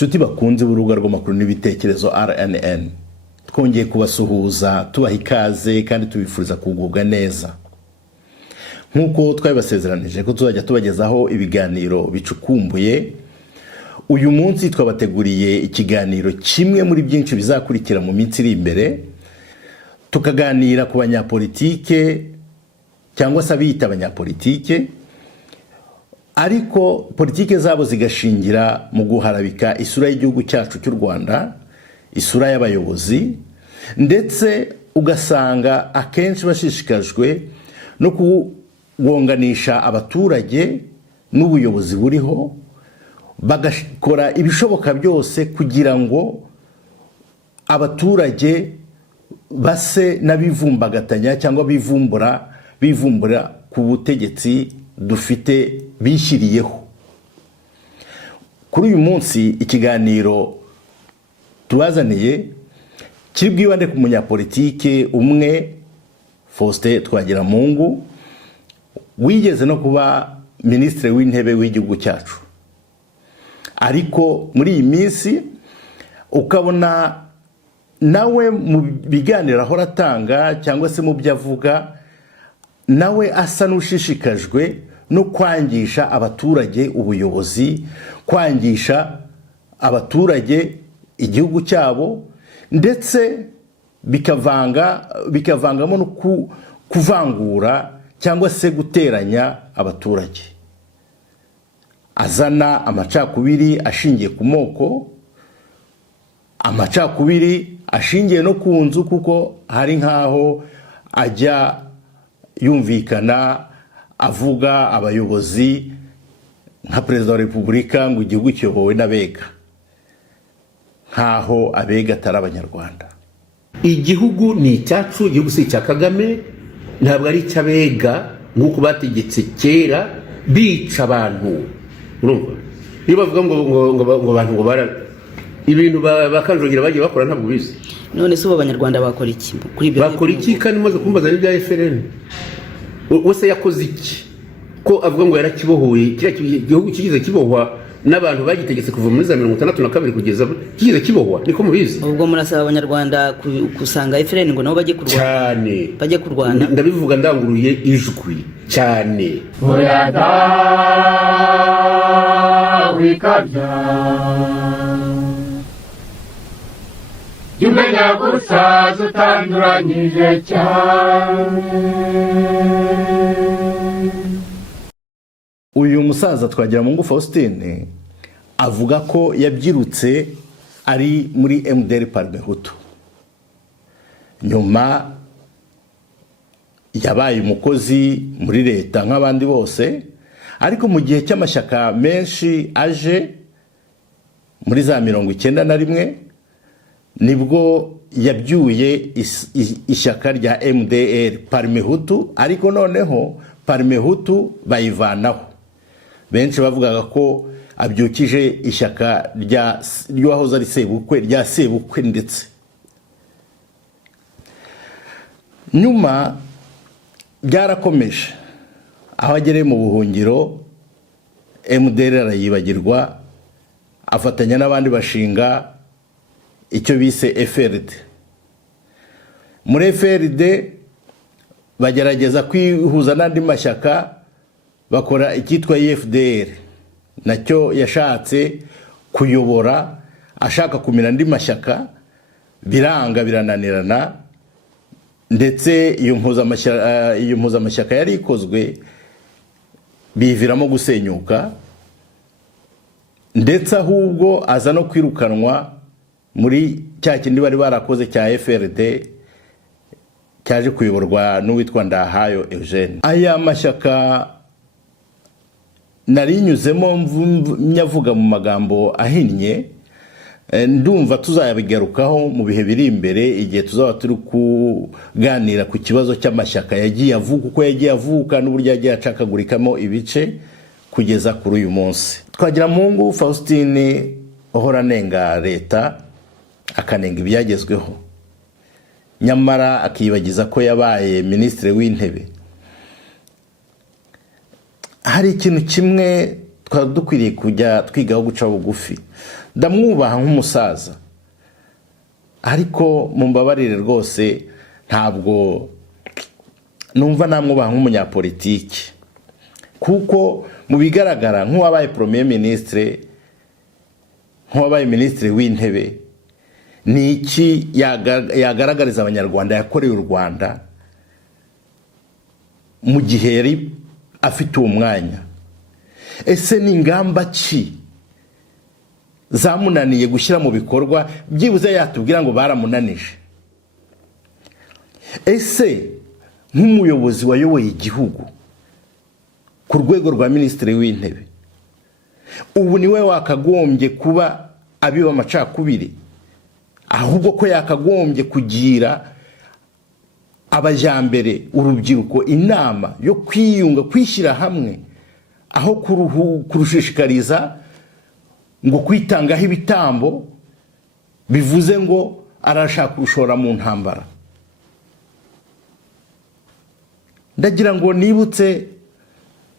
Nshuti bakunze urubuga rw'amakuru n'ibitekerezo RNN, twongeye kubasuhuza tubaha ikaze kandi tubifuriza kugubwa neza. Nkuko twabibasezeranije ko tuzajya tubagezaho ibiganiro bicukumbuye, uyu munsi twabateguriye ikiganiro kimwe muri byinshi bizakurikira mu minsi iri imbere. Tukaganira ku banyapolitike cyangwa se abiyita abanyapolitike, ariko politike zabo zigashingira mu guharabika isura y'igihugu cyacu cy'u Rwanda, isura y'abayobozi, ndetse ugasanga akenshi bashishikajwe no kugonganisha abaturage n'ubuyobozi buriho, bagakora ibishoboka byose kugira ngo abaturage base n'abivumbagatanya cyangwa bivumbura ku butegetsi dufite bishyiriyeho. Kuri uyu munsi ikiganiro tubazaniye kiri bwibande ku munyapolitike umwe, Faustin Twagiramungu, wigeze no kuba minisitiri w'intebe w'igihugu cyacu. Ariko muri iyi minsi ukabona nawe mu biganiro ahora atanga cyangwa se mu byo avuga, nawe asa n'ushishikajwe no kwangisha abaturage ubuyobozi, kwangisha abaturage igihugu cyabo, ndetse bikavangamo no kuvangura cyangwa se guteranya abaturage. Azana amacakubiri ashingiye ku moko, amacakubiri ashingiye no ku nzu, kuko hari nkaho ajya yumvikana avuga abayobozi nka Perezida wa Repubulika ngo igihugu kiyobowe n'abega, nkaho abega atari abanyarwanda. Igihugu ni icyacu, igihugu si icya Kagame, ntabwo ari icy'abega nk'uko bategetse kera bica abantu. Urumva iyo bavuga ngo abantu ngo bara ibintu bakanjogira bagiye bakora ntabwo bizi. None se abanyarwanda bakora iki kuri ibyo? Bakora iki kandi maze kumbaza n'ibya FRN? Wese yakoze iki ko avuga ngo yarakibohoye? Kira igihugu kigize kibohwa n'abantu bagitegetse kuva muri 1962 kugeza kigize kibohwa, niko mubizi. Ubwo murasaba abanyarwanda kusanga FRN ngo nabo bajye kurwana cyane, bajye kurwana. Ndabivuga ndanguruye ijwi cyane. Oyada wikabya Jumenya gusaza utanduranyije cyane. Uyu musaza Twagiramungu Faustin avuga ko yabyirutse ari muri MDR Parmehutu, nyuma yabaye umukozi muri leta nk'abandi bose, ariko mu gihe cy'amashyaka menshi aje muri za 91 nibwo yabyuye ishyaka rya MDR Parmehutu, ariko noneho Parmehutu bayivanaho. Benshi bavugaga ko abyukije ishyaka ry'uwahoze ari sebukwe rya sebukwe. Ndetse nyuma byarakomeje, aho agereye mu buhungiro MDR arayibagirwa, afatanya n'abandi bashinga icyo bise FRD. Muri FRD bagerageza kwihuza n'andi mashyaka, bakora icyitwa FDR, nacyo yashatse kuyobora, ashaka kumira andi mashyaka, biranga birananirana, ndetse iyo mpuzamashyaka yari ikozwe biviramo gusenyuka, ndetse ahubwo aza no kwirukanwa muri cya kindi bari barakoze cya FRD cyaje kuyoborwa n'uwitwa Ndahayo Eugene. Aya mashyaka narinyuzemo nyavuga mu magambo ahinnye, ndumva tuzayabigarukaho mu bihe biri imbere, igihe tuzaba turi kuganira ku kibazo cy'amashyaka yagiye avuka, uko yagiye avuka n'uburyo yagiye acakagurikamo ibice kugeza kuri uyu munsi. Twagiramungu Faustin uhora nenga leta, akanenga ibyagezweho, nyamara akiyibagiza ko yabaye minisitiri w'intebe. Hari ikintu kimwe dukwiriye kujya twigaho guca bugufi. ndamwubaha nk'umusaza, ariko mumbabarire rwose ntabwo numva namwubaha nk'umunyapolitiki, kuko mu bigaragara nk'uwabaye premier ministre, nk'uwabaye ministre w'intebe, ni iki yagaragariza abanyarwanda yakoreye u Rwanda mu gihe yari afite uwo mwanya? Ese ni ingamba ki zamunaniye gushyira mu bikorwa, byibuze yatubwira ngo baramunanije? Ese nk'umuyobozi wayoboye igihugu ku rwego rwa minisitiri w'intebe, ubu niwe wakagombye kuba abiba amacakubiri, ahubwo ko yakagombye kugira abajyambere, urubyiruko, inama yo kwiyunga, kwishyira hamwe, aho kurushishikariza ngo kwitangaho ibitambo bivuze ngo arashaka kurushora mu ntambara. Ndagira ngo nibutse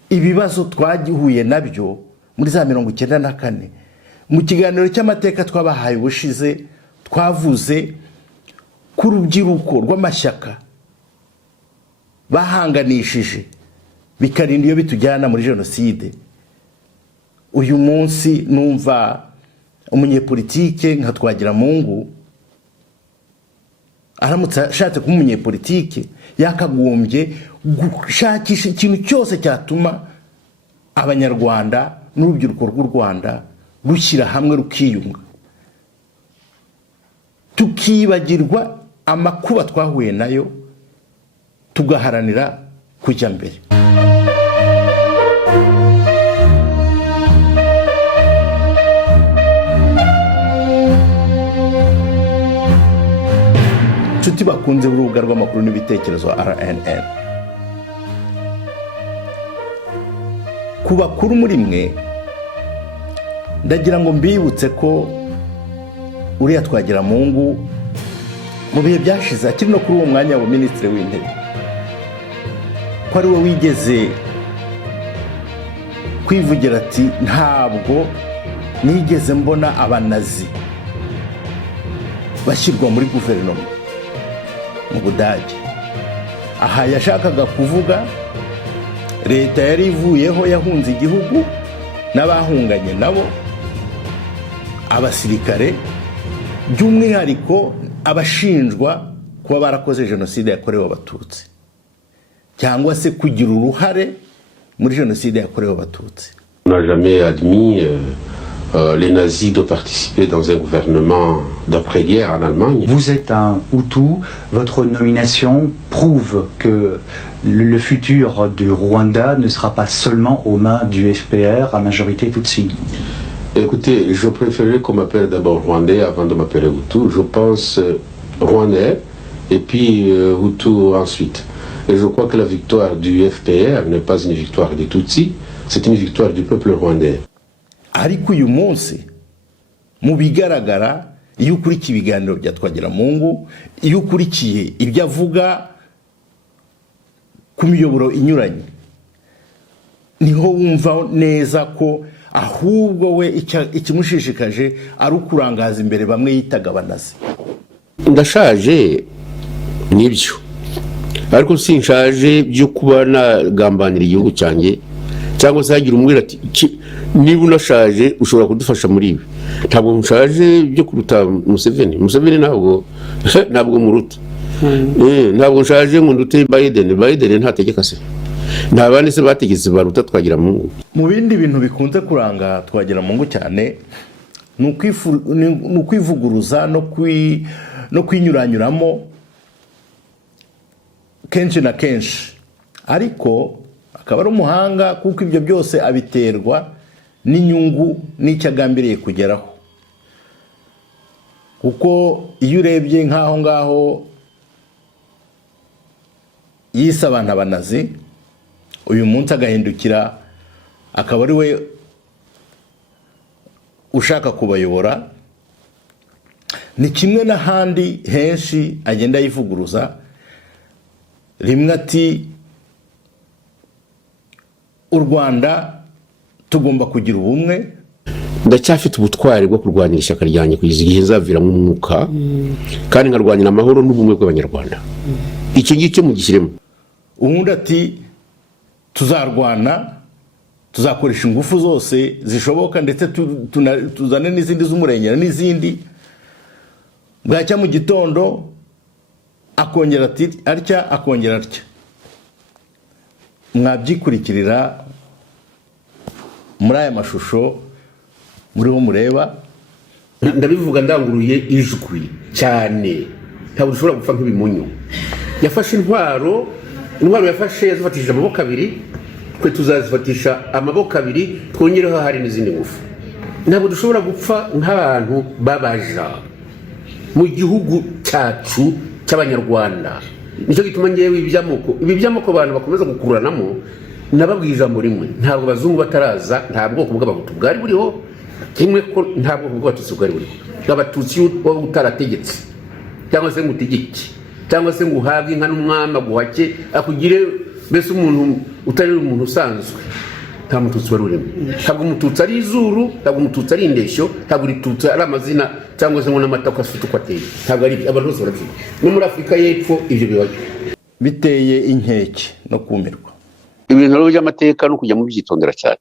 ibibazo twagihuye nabyo muri za 1994 mu kiganiro cy'amateka twabahaye ubushize. Twavuze ku rubyiruko rw'amashyaka bahanganishije bikarinda iyo bitujyana muri jenoside. Uyu munsi numva umunyepolitike nka Twagiramungu aramutse ashatse kuba umunyepolitike yakagombye gushakisha ikintu cyose cyatuma abanyarwanda n'urubyiruko rw'u Rwanda rushyira hamwe, rukiyunga, tukibagirwa amakuba twahuye nayo, tugaharanira kujya mbere. Nshuti bakunze urubuga rw'amakuru n'ibitekerezo RNN, ku bakuru muri mwe ndagira ngo mbibutse ko uriya Twagiramungu mu bihe byashize akiri no kuri uwo mwanya wa minisitiri w'intebe, ko ari we wigeze kwivugira ati ntabwo nigeze mbona abanazi bashyirwa muri guverinoma mu Budage. Aha yashakaga kuvuga leta yari ivuyeho yahunze igihugu n'abahunganye nabo, abasirikare, by'umwihariko abashinjwa kuba barakoze jenoside yakorewe abatutsi cyangwa se kugira uruhare muri jenoside yakorewe abatutsi. On n'a jamais admis les nazis de participer dans un gouvernement d'après-guerre en Allemagne. Vous êtes un Hutu, votre nomination prouve que le futur du Rwanda ne sera pas seulement aux mains du FPR à majorité Tutsi. Écoutez, je préférerais qu'on m'appelle d'abord Rwandais avant de m'appeler Hutu. Je pense Rwandais et puis Hutu ensuite. Et je crois que la victoire du FPR n'est pas une victoire des Tutsis, c'est une victoire du peuple rwandais. Ariko uyu munsi mu bigaragara, iyo ukurikiye ibiganiro bya Twagiramungu, iyo ukurikiye ibyo avuga ku miyoboro inyuranye, niho wumva neza ko ahubwo we ikimushishikaje ari ukurangaza imbere bamwe yitaga abanazi. Ndashaje nibyo, ariko sinshaje byo kuba nagambanira igihugu cyanjye cyangwa se hagira umwira ati niba unashaje ushobora kudufasha muri ibi. Ntabwo nshaje byo kuruta Museveni ntabwo muruta. Ntabwo nshaje ngo ndute Biden ntategeka se. Ntabandi se bategetse baruta Twagiramungu. Mu bindi bintu bikunze kuranga Twagiramungu cyane ni ukwivuguruza no kwinyuranyuramo kenshi na kenshi, ariko akaba ari umuhanga kuko ibyo byose abiterwa n'inyungu n'icyo agambiriye kugeraho. Kuko iyo urebye nk'aho ngaho yise abantu abanazi, uyu munsi agahindukira akaba ari we ushaka kubayobora, ni kimwe n'ahandi henshi agenda yivuguruza. Rimwe ati u Rwanda tugomba kugira ubumwe. ndacyafite ubutwari bwo kurwanira ishyaka ryanjye kugeza igihe nzaviramo umwuka kandi nkarwanira amahoro n'ubumwe bw'abanyarwanda. Icyo ngicyo mugishyiremo. ubundi ati tuzarwana, tuzakoresha ingufu zose zishoboka, ndetse tuzane n'izindi z'umurengera n'izindi. Bwacya mu gitondo akongera ati atya, akongera atya. Mwabyikurikirira muri aya mashusho muriho mureba. Ndabivuga ndanguruye ijwi cyane, ntabwo ushobora gupfa nk'ibimunyu. Yafashe intwaro yafashe, yazifatishije amaboko abiri, twe tuzazifatisha amaboko abiri, twongereho hari n'izindi ngufu. Ntabwo dushobora gupfa nk'abantu babaja mu gihugu cyacu cy'abanyarwanda. Nicyo gituma ngewe ibi by'amoko abantu bakomeza gukuranamo, nababwiye ijambo rimwe: ntabwo abazungu bataraza nta bwoko bw'abahutu bwari buriho, kimwe ko nta bwoko bw'abatutsi bwari buriho. Abatutsi wowe utarategetse cyangwa se ngo utegeke cyangwa se ngo uhabwe inka n'umwami aguhake akugire mbese umuntu utari umuntu usanzwe, nta mututsi wari urimo. Ntabwo umututsi ari izuru, ntabwo umututsi ari indeshyo, ntabwo umututsi ari amazina cyangwa se ngo n'amatako afite uko ateye. Ntabwo ari abantu bose baravuga. No muri Afurika y'Epfo ibyo bibayo biteye inkeke no kumirwa. Ibintu rero by'amateka no kujya mu byitondera cyane.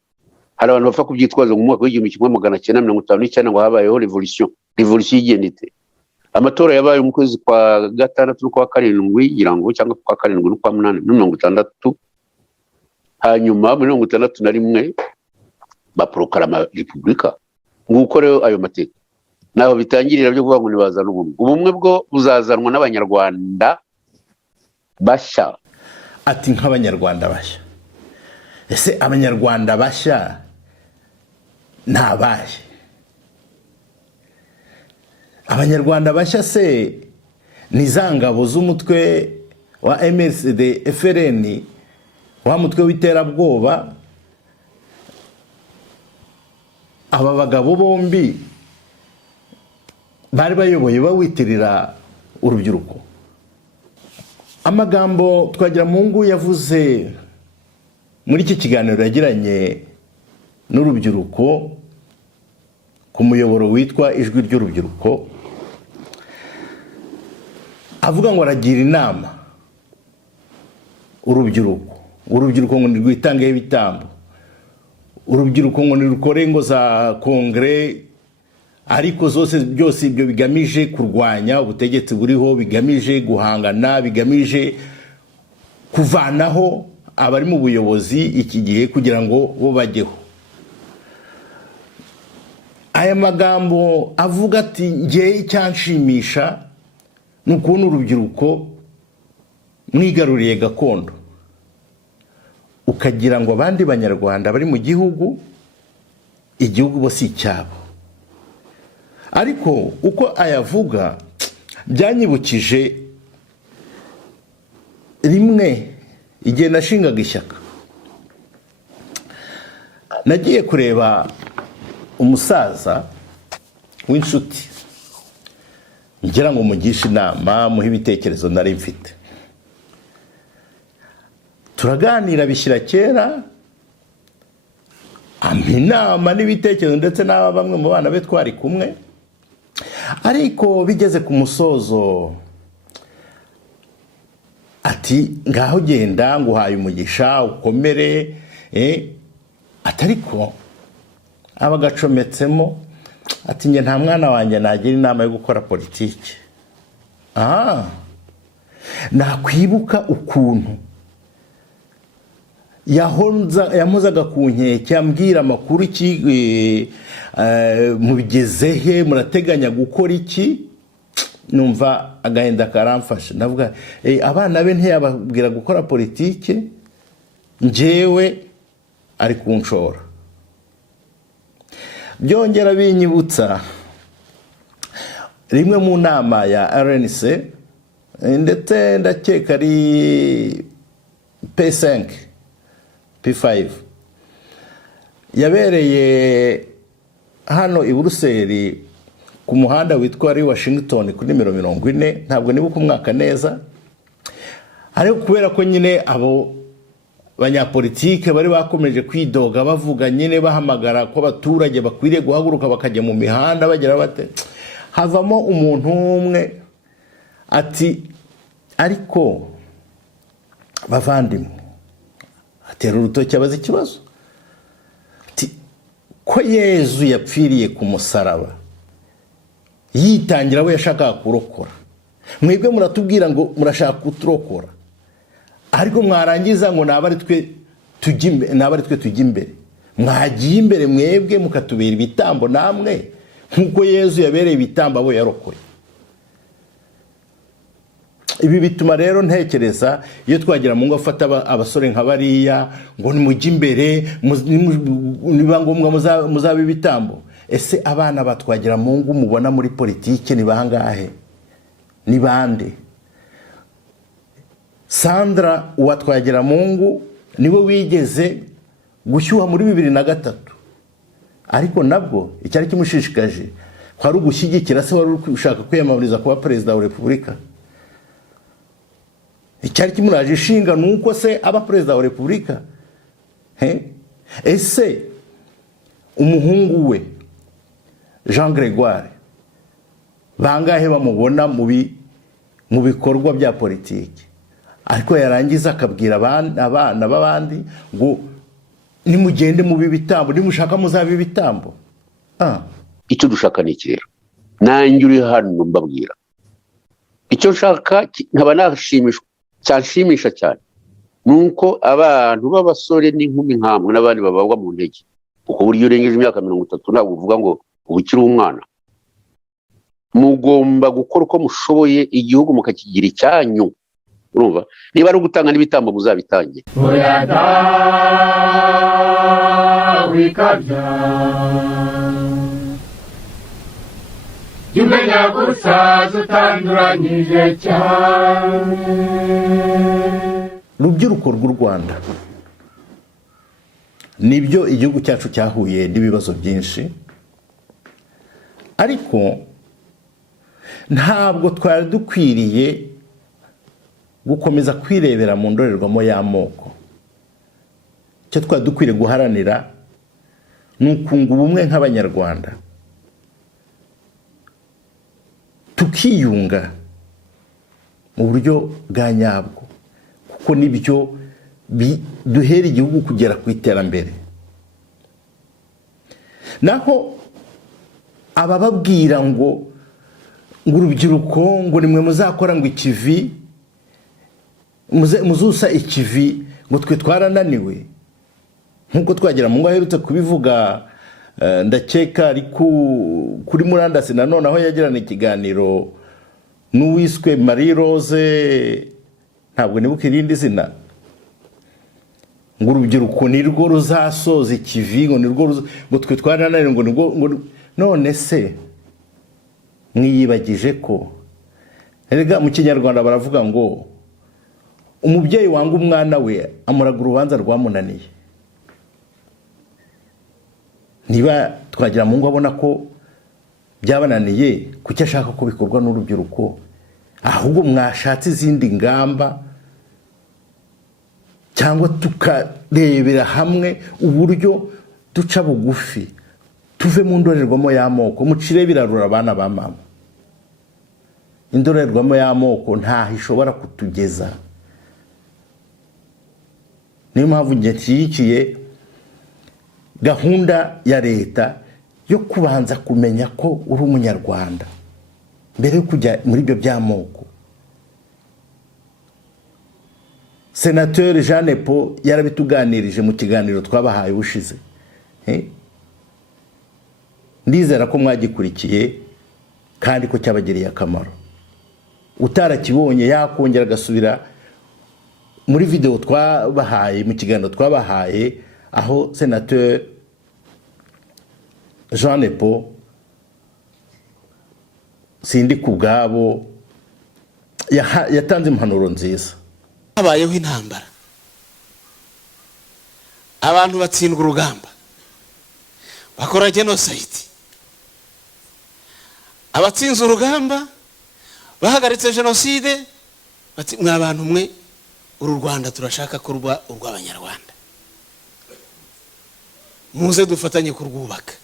Hari abantu bapfa kubyitwaza mu mwaka w'1959 ngo habayeho revolution y'igendite. Amatora yabaye mu kwezi kwa gatandatu no kwa karindwi irango cyangwa kwa karindwi no kwa munani 1960. Hanyuma muri 1961 baproklama repubulika. Nguko rero ayo mateka naho bitangirira byo kuvuga ngo nibazana ubumwe bwo buzazanwa n'abanyarwanda bashya. Ati nk'abanyarwanda bashya. Ese abanyarwanda bashya ntabaye? Abanyarwanda bashya se ni za ngabo z'umutwe wa MSD FRN, wa mutwe w'iterabwoba? Aba bagabo bombi bari bayoboye bawitirira urubyiruko. Amagambo Twagiramungu yavuze muri iki kiganiro yagiranye n'urubyiruko ku muyoboro witwa Ijwi ry'Urubyiruko, avuga ngo aragira inama urubyiruko ngo nirwitangeho ibitambo, urubyiruko ngo nirukore ngo za kongere, ariko byose ibyo bigamije kurwanya ubutegetsi buriho, bigamije guhangana, bigamije kuvanaho abari mu buyobozi iki gihe kugira ngo bo bajyeho. Aya magambo avuga ati ngiye icyanshimisha ni ukuntu urubyiruko mwigaruriye gakondo, ukagira ngo abandi banyarwanda bari mu gihugu, igihugu bo si icyabo. Ariko uko ayavuga byanyibukije rimwe igihe nashingaga ishyaka. Nagiye kureba umusaza w'inshuti, ngira ngo mugishe inama, muhe ibitekerezo nari mfite. Turaganira bishyira kera, ampa inama n'ibitekerezo ndetse n'aba bamwe mu bana be twari kumwe. Ariko bigeze ku musozo ati ngaho genda nguhaye umugisha ukomere, atariko abagacometsemo ati nge nta mwana wanjye nagira inama yo gukora politiki. Nakwibuka ukuntu yamuzaga ku nkeke ambwira amakuru mubigezehe, murateganya gukora iki? Numva agahinda karamfashe, navuga abana be ntiyababwira gukora politiki, njyewe ari kunshora. Byongera binyibutsa rimwe mu nama ya RNC, ndetse ndakeka ari P5 yabereye hano i Buruseli ku muhanda witwa ari Washington kuri nimero 40, ntabwo nibuka umwaka neza. Ariko kubera ko nyine abo abanyapolitike bari bakomeje kwidoga bavuga nyine bahamagara ko abaturage bakwiriye guhaguruka bakajya mu mihanda bagira bate, havamo umuntu umwe ati ariko bavandimwe, atera urutoki abaza ikibazo ati ko Yezu yapfiriye ku musaraba yitangira we yashakaga kurokora, mwebwe muratubwira ngo murashaka kuturokora, ariko mwarangiza ngo naba ari twe tujya imbere, mwagiye imbere mwebwe mukatubera ibitambo namwe nk'uko Yezu yabereye ibitambo abo yarokoye. Ibi bituma rero ntekereza iyo twagira mu ngo afata abasore nka bariya ngo nimujye imbere niba ngombwa muzabe ibitambo. Ese abana batwagira mu ngo mubona muri politike ni bangahe, ni bande? Sandra uwatwagira mu ngo niwe wigeze gushyuha muri 2003, ariko nabwo icyari kimushishikaje kwari ugushyigikira se wari ushaka kwiyamamariza kuba perezida wa repubulika. Icyari kimuraje ishinga nuko se aba perezida wa repubulika. Ese umuhungu we Jean Gregoire bangahe bamubona mu bikorwa bya politiki, ariko yarangiza akabwira abana b'abandi ngo nimugende mu bibitambo, nimushaka muzabe ibitambo. Icyo dushaka ni ikirero, nanjye uri hano mbabwira icyo nshaka nkaba nashimishwa cyanshimisha cyane nuko abantu b'abasore n'inkumi nkamwe n'abandi babagwa mu ntege, kuko buryo urengeje imyaka 30 ntabwo uvuga ngo ubukiri umwana. Mugomba gukora uko mushoboye igihugu mukakigira icyanyu, urumva? Niba ari ugutanga n'ibitambo muzabitange. oya da wikabya umenya gusaza utanduranyije cyane. Rubyiruko rw'u Rwanda, nibyo igihugu cyacu cyahuye n'ibibazo byinshi, ariko ntabwo twari dukwiriye gukomeza kwirebera mu ndorerwamo y'amoko. Icyo twari dukwiriye guharanira ni ukunga ubumwe nk'abanyarwanda, tukiyunga mu buryo bwa nyabwo, kuko nibyo duhera igihugu kugera ku iterambere. Naho abababwira ngo urubyiruko ngo nimwe muzakora ngo ikivi muzusa ikivi ngo twe twarananiwe, nkuko twagira mu ngo aherutse kubivuga, ndakeka ari kuri murandasi nanone aho yagirana ikiganiro n'uwiswe Marie Rose, ntabwo nibuka irindi zina, ngo urubyiruko nirwo ruzasoza ikivi, ngo twe twarananiwe ngo none se mwiyibagije ko erega mu Kinyarwanda baravuga ngo umubyeyi wanga umwana we amuraga urubanza rwamunaniye. Niba twagira mu ngo abona ko byabananiye, kuki ashaka ko bikorwa n'urubyiruko? Ahubwo mwashatse izindi ngamba, cyangwa tukarebera hamwe uburyo duca bugufi, tuve mu ndorerwamo y'amoko. Mucire birarura abana ba mama, indorerwamo y'amoko ntaho ishobora kutugeza. Niyo mpamvu njye nshyigikiye gahunda ya leta yo kubanza kumenya ko uri umunyarwanda mbere yo kujya muri ibyo by'amoko. Senateur Jeanne Paul yarabituganirije mu kiganiro twabahaye ubushize. Ndizera ko mwagikurikiye kandi ko cyabagiriye akamaro. Utarakibonye yakongera agasubira muri video twabahaye, mu kiganiro twabahaye, aho Senateur Jeanne Paul sindi kubwabo yatanze impanuro nziza. Habayeho intambara, abantu batsindwa urugamba, bakora genocide. Abatsinze urugamba bahagaritse genocide bati mwa bantu mwe uru Rwanda turashaka ko ruba urw'abanyarwanda, muze dufatanye kurwubaka.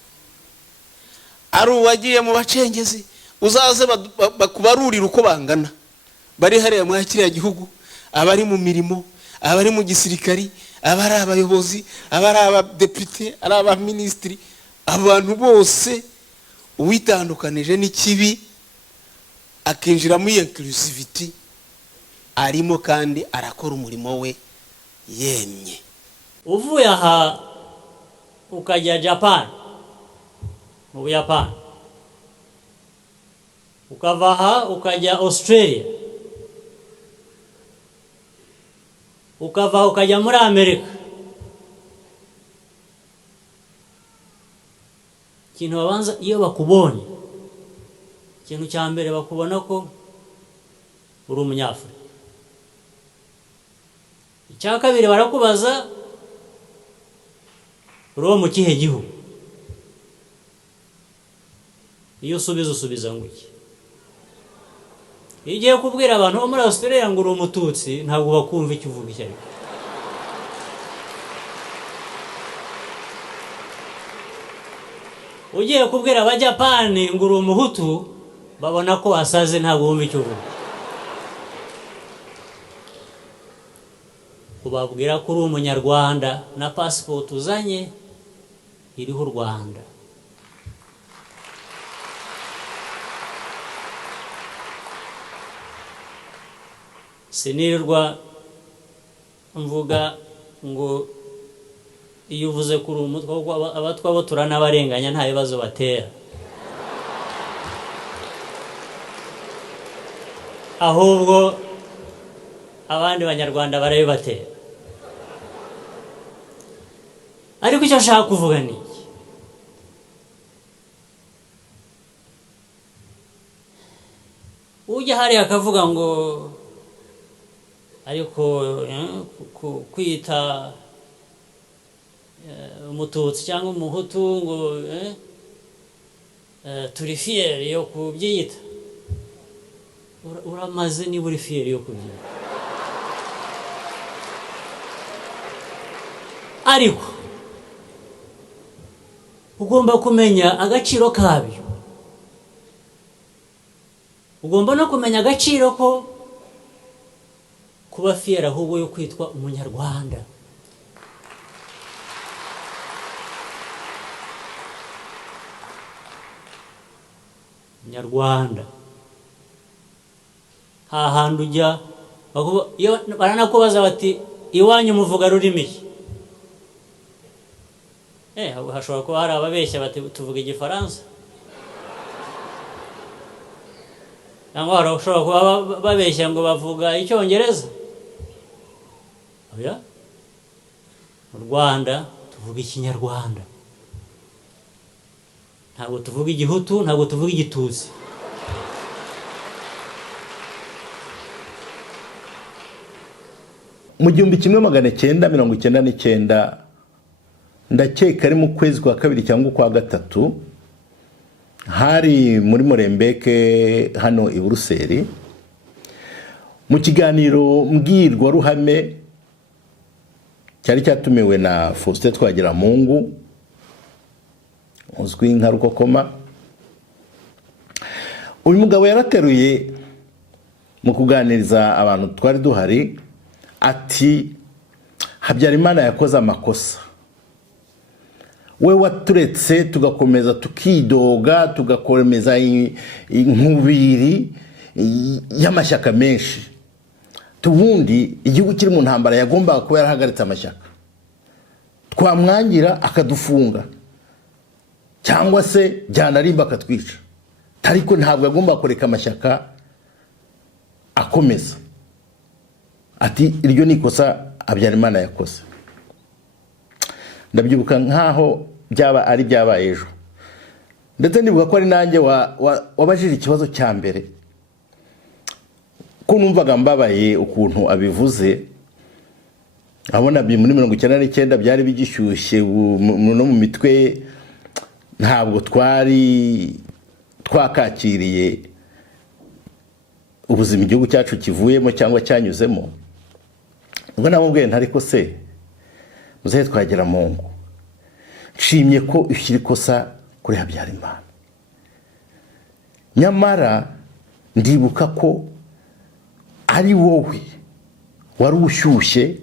Ari uwagiye mu bacengezi uzaze bakubarurira uko bangana, bari hariya muri kiriya gihugu, abari mu mirimo, abari mu gisirikari, abari abayobozi, abari abadepite, ari abaminisitiri, abantu bose uwitandukanije n'ikibi akinjira muri inclusivity arimo kandi arakora umurimo we yemye. Uvuye aha ukajya Japan, mu Buyapani, ukava aha ukajya Australia, ukava aha ukajya muri Amerika, ikintu babanza iyo bakubonye, ikintu cya mbere bakubona ko uri umunyafurika. Icya kabiri barakubaza uri uwo mu kihe gihugu. Iyo usubiza ngo iki. Iyo ugiye kubwira abantu bo muri Australia ngo uri umututsi, ntabwo bakumva icyo uvuga icyo ariko. Ugiye kubwira abajapani ngo uri umuhutu, babona ko wasaze, ntabwo bumva icyo uvuga. Ubabwira ko uri umunyarwanda na passport uzanye iriho u Rwanda. Sinirirwa mvuga ngo iyo uvuze kuri umutwe abatwa bo turanabarenganya nta bibazo batera, ahubwo abandi banyarwanda barabibatera. Ariko icyo nshaka kuvuga ni iki: ujya hariya akavuga ngo ariko kwita umututsi cyangwa umuhutu ngo turi fieri yo kubyita, uramaze niba uri fieri yo kubyita. Ariko ugomba kumenya agaciro kabyo, ugomba no kumenya agaciro ko kuba fieri ahubwo yo kwitwa umunyarwanda. Nyarwanda hahandi ujya baranakubaza bati iwanyu muvuga rurimi ki? Hashobora kuba hari ababeshya bati tuvuga Igifaransa, cyangwa harashobora kuba babeshya ngo bavuga Icyongereza. Oya, mu Rwanda tuvuga Ikinyarwanda, ntabwo tuvuga Igihutu, ntabwo tuvuga Igitutsi. Mu 1999 ndakeka ari mu kwezi kwa kabiri cyangwa kwa gatatu, hari muri Murembeke hano i Buruseli, mu kiganiro mbwirwa ruhame cyari cyatumiwe na Faustin Twagiramungu uzwi nka Rukokoma. Uyu mugabo yarateruye mu kuganiriza abantu twari duhari ati Habyarimana yakoze amakosa, we waturetse tugakomeza tukidoga, tugakomeza inkubiri y'amashyaka menshi. Tubundi igihugu kiri mu ntambara yagombaga kuba yarahagaritse amashyaka, twamwangira akadufunga cyangwa se byanarimba akatwica, ariko ntabwo agomba kureka amashyaka akomeza. Ati iryo ni ikosa Habyarimana yakoze. Ndabyibuka nkaho byaba ari byabaye ejo, ndetse nibuka ko ari nanjye wabajije ikibazo cya mbere, ko numvaga mbabaye ukuntu abivuze. Abona muri 1999 byari bigishyushye no mu mitwe, ntabwo twari twakakiriye ubuzima igihugu cyacu kivuyemo cyangwa cyanyuzemo. ubwo namubwiye ntari ko se muzehe Twagiramungu nshimye ko ushyira ikosa kuri Habyarimana, nyamara ndibuka ko ari wowe wari ushyushye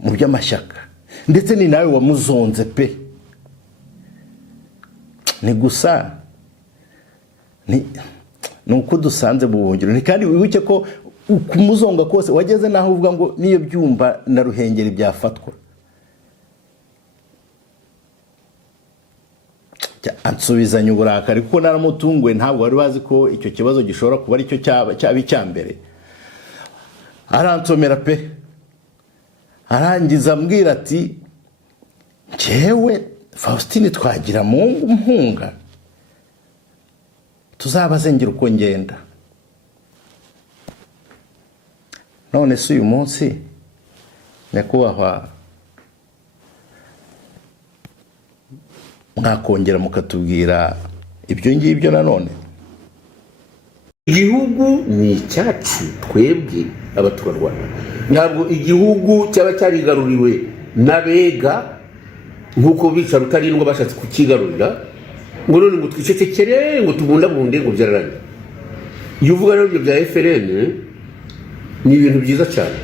mu by'amashyaka ndetse ni nawe wamuzonze pe. Ni gusa ni uko dusanze mu buhungiro, ni kandi wibuke ko kumuzonga kose wageze naho uvuga ngo niyo byumba na Ruhengeri byafatwa. Ansubizanya uburakari kuko naramutunguwe, ntabwo wari bazi ko icyo kibazo gishobora kuba ari cyo cyaba icyambere. Aransomera pe, arangiza ambwira ati njyewe Faustin Twagiramungu mpunga tuzabazengera uko ngenda. None se uyu munsi nyakubahwa mwakongera mukatubwira ibyo ngibyo nanone? Igihugu ni icyacu twebwe abaturarwanda, ntabwo igihugu cyaba cyarigaruriwe n'abega nk'uko bica Rutarindwa bashatse kukigarurira ngo none ngo twicecekere ngo tubundabunde ngo byararanye. Iyo uvuga rero ibyo bya FRN ni ibintu byiza cyane,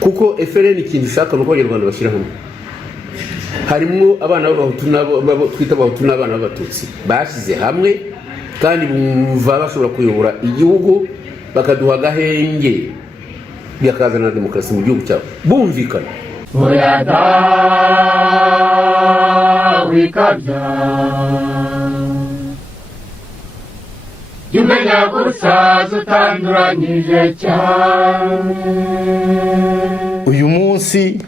kuko FRN ikintu ishaka nuko abanyarwanda bashyira hamwe. Harimo abana b'abahutu twita abahutu n'abana b'abatutsi bashyize hamwe kandi bumva bashobora kuyobora igihugu, bakaduha agahenge bakazana demokarasi mu gihugu cyabo bumvikana. oya da wikabya umenya gusaza utanduranyije cyane. Uyu munsi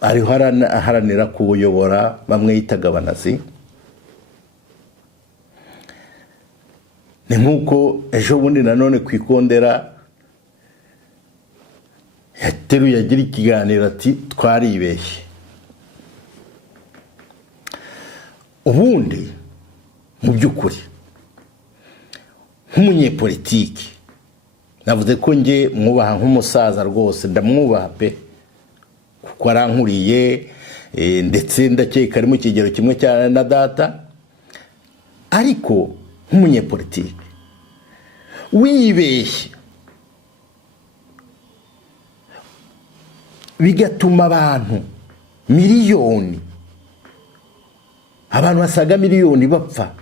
ariho aharanira kuwuyobora bamwe yitaga abanazi. Ni nk'uko ejo bundi nanone ku Ikondera yateruye agira ikiganiro ati twaribeshye. Ubundi mu by'ukuri nk'umunyepolitiki navuze ko nge mwubaha nk'umusaza rwose, ndamwubaha pe kuko arankuriye ndetse ndakeka ari mu kigero kimwe cyane na data. Ariko nk'umunyepolitiki wibeshye bigatuma abantu miliyoni, abantu basaga miliyoni bapfa,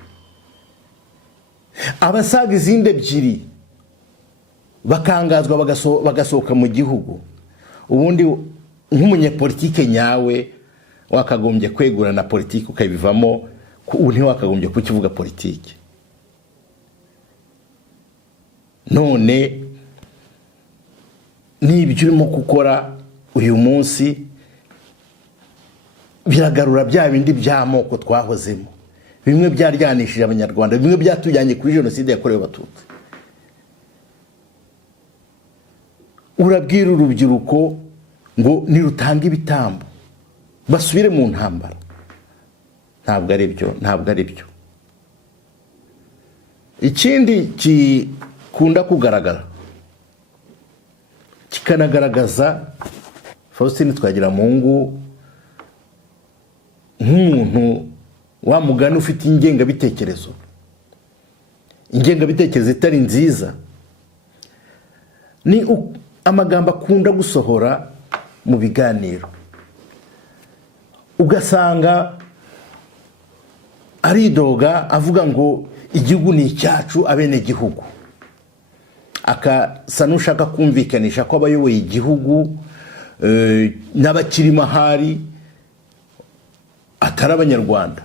abasaga izindi ebyiri bakangazwa bagasohoka mu gihugu. Ubundi nk'umunyepolitike nyawe wakagombye kwegura na politiki ukabivamo, ubu ntiwakagombye kukivuga politiki. None n'ibyo urimo gukora uyu munsi biragarura bya bindi by'amoko twahozemo, bimwe byaryanishije abanyarwanda, bimwe byatujyanye kuri jenoside yakorewe abatutsi. Urabwira urubyiruko ngo nirutanga ibitambo basubire mu ntambara. Ntabwo ari byo, ntabwo ari byo. Ikindi kikunda kugaragara kikanagaragaza Faustin Twagiramungu nk'umuntu wa mugani ufite ingengabitekerezo itari nziza, ni amagambo akunda gusohora mu biganiro, ugasanga aridoga avuga ngo igihugu ni icyacu abene gihugu, akasa n'ushaka kumvikanisha ko abayoboye igihugu n'abakirimo ahari atari abanyarwanda,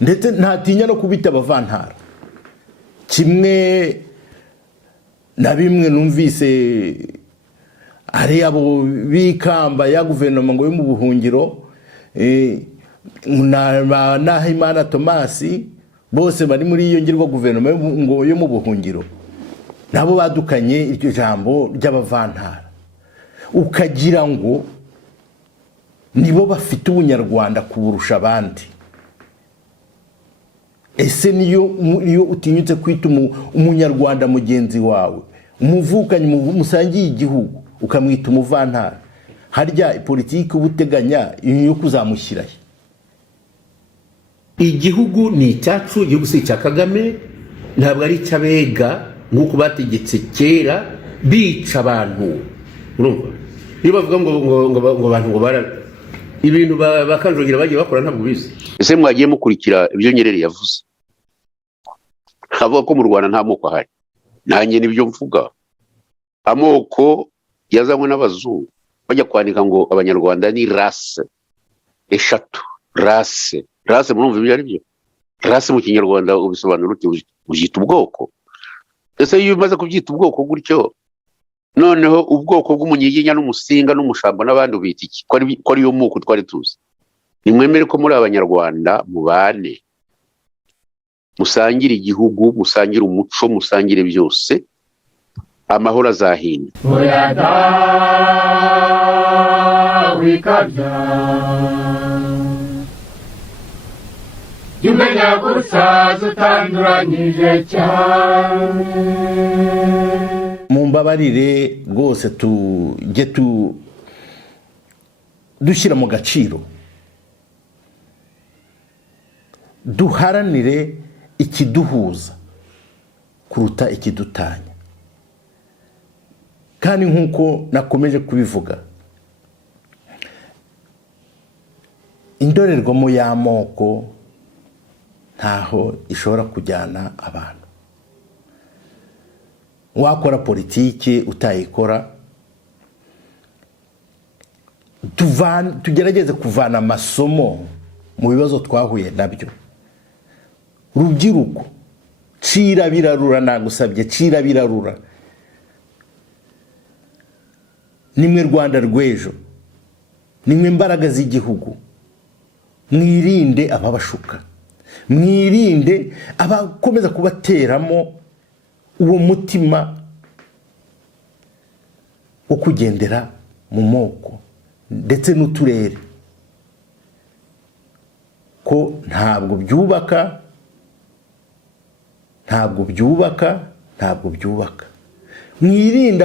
ndetse ntatinya no kubita abavantara. Kimwe na bimwe numvise ari abo bikamba ya guverinoma ngo yo mu buhungiro, na Nahimana Thomas bose bari muri iyo ngirwa guverinoma ngo yo mu buhungiro, nabo badukanye iryo jambo ry'abavantara, ukagira ngo nibo bafite ubunyarwanda kuburusha abandi. ese niyo utinyutse kwita umunyarwanda mugenzi wawe, umuvukanyi musangiye igihugu, ukamwita umuvantara, harya politiki ubuteganya yo kuzamushyirahe? Igihugu ni icyacu, igihugu si icya Kagame, ntabwo ari icy'abega nk'uko bategetse kera bica abantu. Urumva iyo bavuga ngo abantu ngo bara ibintu bakanjogira bagiye bakora ntabwo bizi. Ese mwagiye mukurikira ibyo Nyerere yavuze, avuga ko mu Rwanda nta moko ahari? Nanjye nibyo mvuga, amoko yazanywe n'abazungu bajya kwandika ngo abanyarwanda ni race eshatu. Race murumva ibyo ari byo? Race mu Kinyarwanda ubisobanura uti? Ubyita ubwoko. Ese iyo umaze kubyita ubwoko gutyo, noneho ubwoko bw'umunyiginya n'umusinga n'umushamba n'abandi ubita iki? Ko ari yo moko twari tuzi? Nimwemere ko muri abanyarwanda mubane, musangire igihugu, musangire umuco, musangire byose, amahoro azahinda. oya da wikabya umenya gusaza utanduranyije cyane. Mumbabarire rwose tujye dushyira mu gaciro, duharanire ikiduhuza kuruta ikidutanya. Kandi nk'uko nakomeje kubivuga, indorerwamo y'amoko ntaho ishobora kujyana abantu. Wakora politiki utayikora, tugerageze kuvana amasomo mu bibazo twahuye nabyo. Rubyiruko, cira birarura, nagusabye cira birarura. Nimwe Rwanda rw'ejo, nimwe mbaraga z'igihugu. Mwirinde ababashuka, mwirinde abakomeza kubateramo uwo mutima wo kugendera mu moko ndetse n'uturere, ko ntabwo byubaka. Mwirinde